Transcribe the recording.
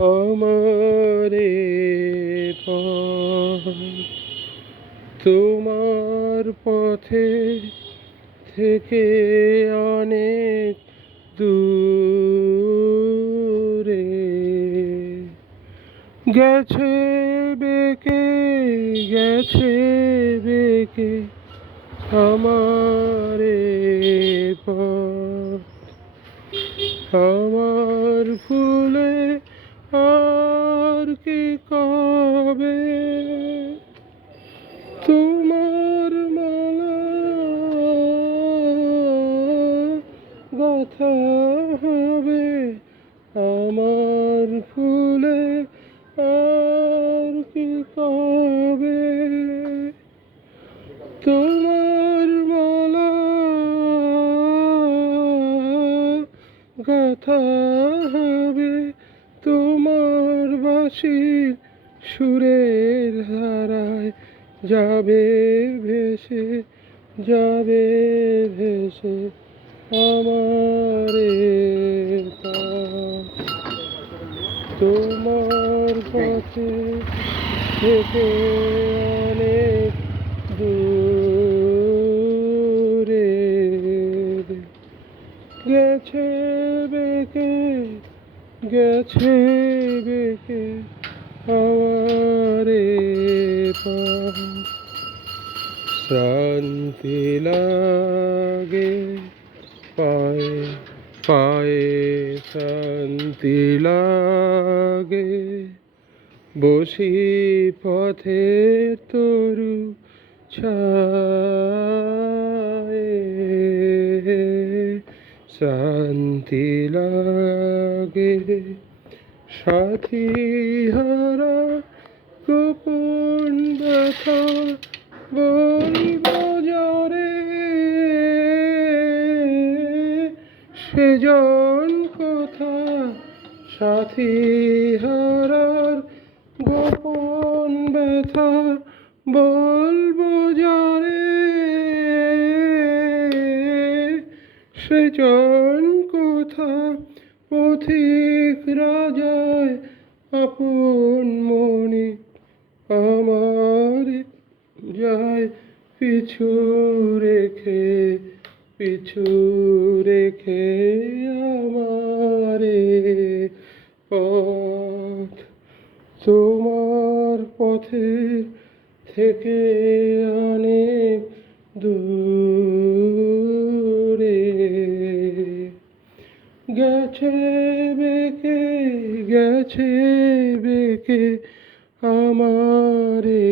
আমারে পথ তোমার পথে থেকে অনেক দূরে গেছে বেঁকে গেছে বেঁকে আমারে পথ আমার ফুলে আর কি কবে তোমার মালা গাথা হবে আমার ফুলে আর কি কবে তোমার মালা গাথা হবে তোমার বাঁশির সুরের ধারায় যাবে ভেসে যাবে ভেসে আমারে পথ তোমার পথে থেকে অনেক দূরে গেছে বেঁকে গেছে বেঁকে আমারে পথ শ্রান্তি লাগে পায়ে পায়ে শান্তি লাগে বসি পথে তরু ছায়ে শান্তি লাগে সাথী হারা গোপন ব্যথা বলব যারে সেজন কথা সাথী হারার গোপন ব্যথা বলবো যারে সেজন কথা পথিক রাজায় আপন মনে আমার যায় পিছু রেখে আমারে পথ তোমার পথে থেকে অনেক দূরে গেছে বেঁকে আমারে